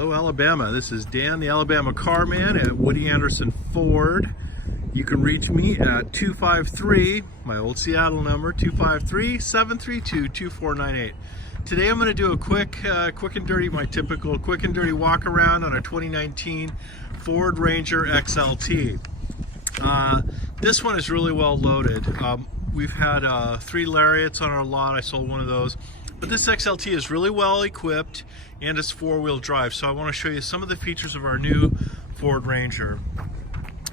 Hello, Alabama. This is Dan, the Alabama car man at Woody Anderson Ford. You can reach me at 253, my old Seattle number, 253-732-2498. Today I'm going to do a quick and dirty, my typical quick and dirty walk around on a 2019 Ford Ranger XLT. This one is really well loaded. We've had 3 Lariats on our lot. I sold one of those. But this XLT is really well equipped and it's 4-wheel drive. So I want to show you some of the features of our new Ford Ranger.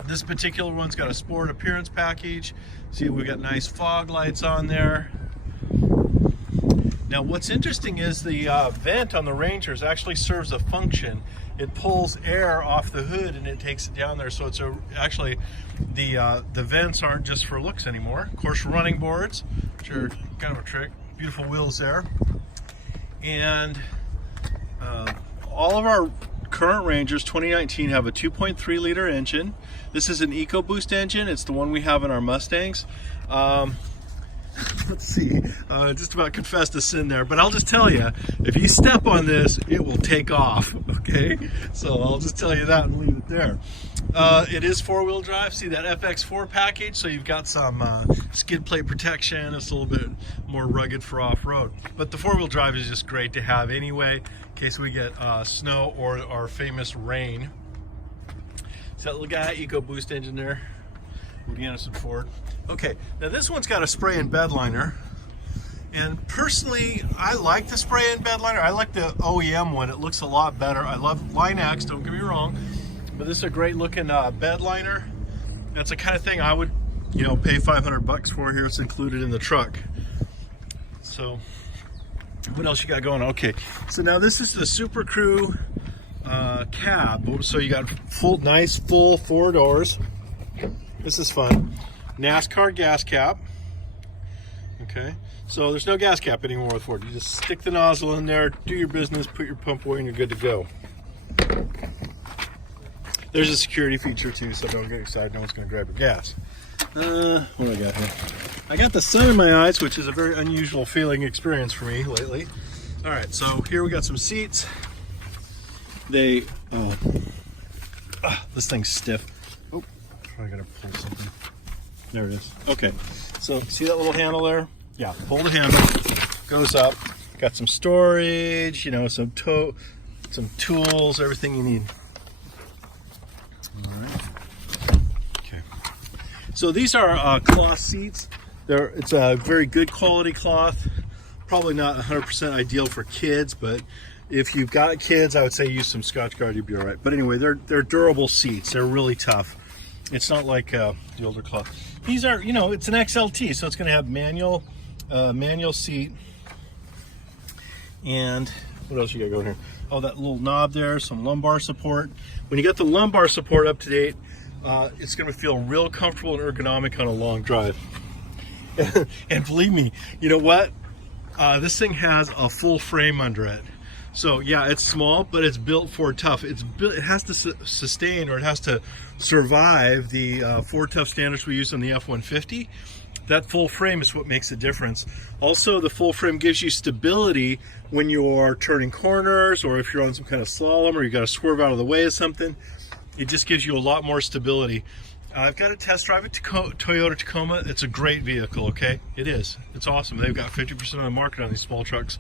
This particular one's got a sport appearance package. See, we've got nice fog lights on there. Now what's interesting is the vent on the Rangers actually serves a function. It pulls air off the hood and it takes it down there, so it's actually the vents aren't just for looks anymore. Of course, running boards, which are kind of a trick. Beautiful wheels there. And all of our current Rangers 2019 have a 2.3 liter engine. This is an EcoBoost engine. It's the one we have in our Mustangs. Let's see, just about confessed a sin there, but I'll just tell you, if you step on this, it will take off, okay? So I'll just tell you that and leave it there. It is 4-wheel drive. See that FX4 package? So you've got some skid plate protection. It's a little bit more rugged for off-road. But the 4-wheel drive is just great to have anyway, in case we get snow or our famous rain. See that little guy, EcoBoost engine there? Woody Anderson Ford. Okay, now this one's got a spray and bed liner, and personally I like the spray and bed liner. I like the OEM one. It looks a lot better. I love Line X, don't get me wrong, but this is a great looking bed liner. That's the kind of thing I would, you know, pay 500 bucks for here. It's included in the truck. So what else you got going on? Okay, so now this is the Super Crew cab. So you got nice full 4 doors. This is fun. NASCAR gas cap. Okay, so there's no gas cap anymore with Ford. You just stick the nozzle in there, do your business, put your pump away, and you're good to go. There's a security feature too, so don't get excited. No one's going to grab your gas. What do I got here? I got the sun in my eyes, which is a very unusual feeling experience for me lately. All right, so here we got some seats. This thing's stiff. Oh, I gotta pull something. There it is. Okay, so see that little handle there? Yeah, pull the handle, goes up. Got some storage, you know, some tools, everything you need. All right. Okay. So these are cloth seats. It's a very good quality cloth. Probably not 100% ideal for kids, but if you've got kids, I would say use some Scotchgard, you'd be all right. But anyway, they're durable seats. They're really tough. It's not like the older cloth. These are, you know, it's an XLT, so it's going to have manual seat. And what else you got going here? Oh, that little knob there, some lumbar support. When you get the lumbar support up to date, it's going to feel real comfortable and ergonomic on a long drive. And believe me, you know what? This thing has a full frame under it. So yeah, it's small, but it's built for tough. It has to sustain, or it has to survive the Ford Tough standards we use on the F-150. That full frame is what makes the difference. Also, the full frame gives you stability when you're turning corners, or if you're on some kind of slalom, or you got to swerve out of the way of something. It just gives you a lot more stability. I've got a test drive at Toyota Tacoma. It's a great vehicle, okay? It is. It's awesome. They've got 50% of the market on these small trucks.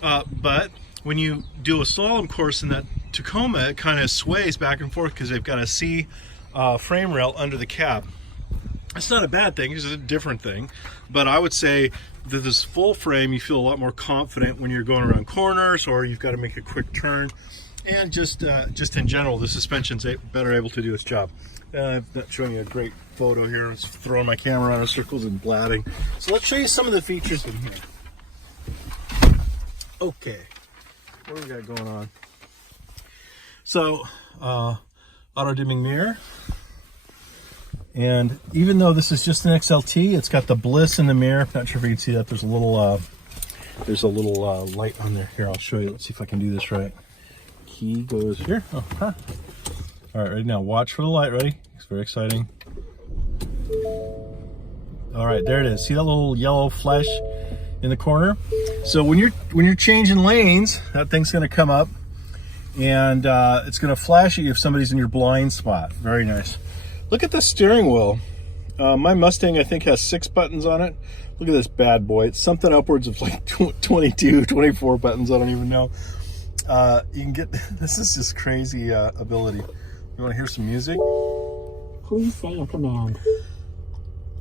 But when you do a slalom course in that Tacoma, it kind of sways back and forth because they've got a C frame rail under the cab. It's not a bad thing, it's a different thing. But I would say that this full frame, you feel a lot more confident when you're going around corners or you've got to make a quick turn. And just in general, the suspension's better able to do its job. I'm not showing you a great photo here. I'm just throwing my camera around in circles and blatting. So let's show you some of the features in here. Okay, what do we got going on? So, auto dimming mirror. And even though this is just an XLT, it's got the bliss in the mirror. Not sure if you can see that. There's a little light on there. Here, I'll show you. Let's see if I can do this right. Key goes here. Oh, huh. All right, ready now. Watch for the light. Ready? It's very exciting. All right, there it is. See that little yellow flash in the corner? So when you're changing lanes, that thing's going to come up And it's going to flash at you if somebody's in your blind spot. Very nice. Look at the steering wheel. My Mustang, I think, has 6 buttons on it. Look at this bad boy. It's something upwards of like 22, 24 buttons. I don't even know. You can get, this is just crazy ability. You want to hear some music? Please say a command.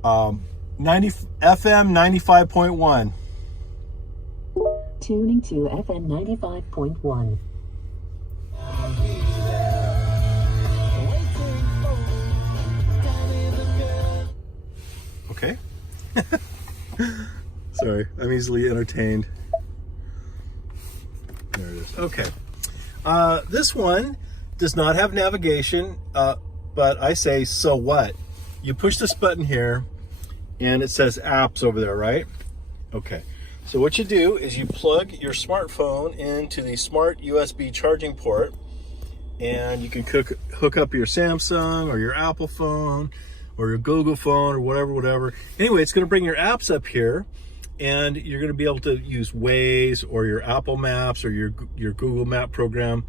90 FM 95.1. Tuning to FM 95.1. Okay. Sorry, I'm easily entertained. There it is. Okay. This one does not have navigation, but I say, so what? You push this button here, and it says apps over there, right? Okay. So what you do is you plug your smartphone into the smart USB charging port, and you can hook up your Samsung or your Apple phone or your Google phone or whatever. Anyway, it's going to bring your apps up here, and you're going to be able to use Waze or your Apple Maps or your Google Map program.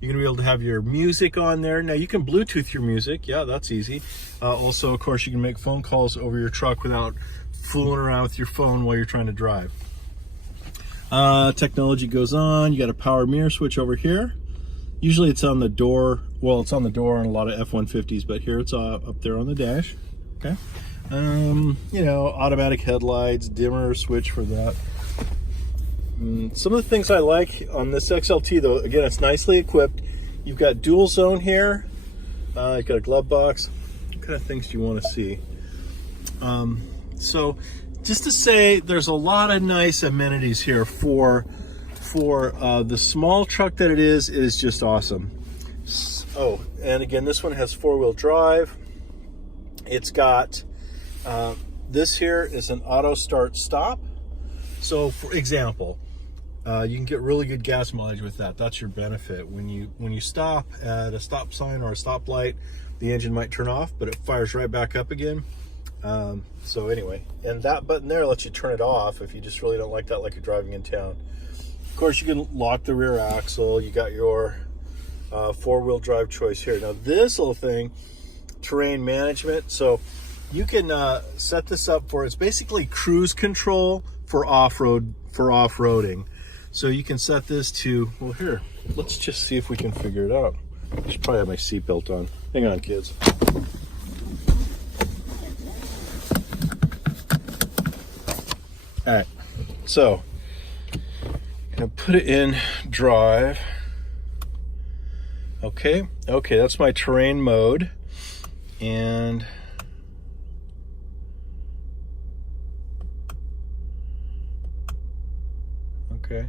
You're going to be able to have your music on there. Now, you can Bluetooth your music. Yeah, that's easy. Also, of course, you can make phone calls over your truck without fooling around with your phone while you're trying to drive. Technology goes on. You got a power mirror switch over here. Usually it's on the door. Well, it's on the door on a lot of F-150s, but here it's up there on the dash. Okay. You know, automatic headlights, dimmer switch for that. Some of the things I like on this XLT, though, again, it's nicely equipped. You've got dual zone here. You've got a glove box. What kind of things do you want to see? So just to say, there's a lot of nice amenities here for the small truck that it is just awesome. Oh, and again, this one has 4-wheel drive. It's got, this here is an auto start stop. So for example, you can get really good gas mileage with that. That's your benefit. When you stop at a stop sign or a stoplight, the engine might turn off, but it fires right back up again. So anyway, and that button there lets you turn it off if you just really don't like that, like you're driving in town. Of course, you can lock the rear axle. You got your 4-wheel drive choice here. Now this little thing, terrain management. So you can set this up for, it's basically cruise control for off-roading. So you can set this to, well, here, let's just see if we can figure it out. I should probably have my seatbelt on. Hang on, kids. All right, so I'm gonna put it in drive. Okay, that's my terrain mode. And okay.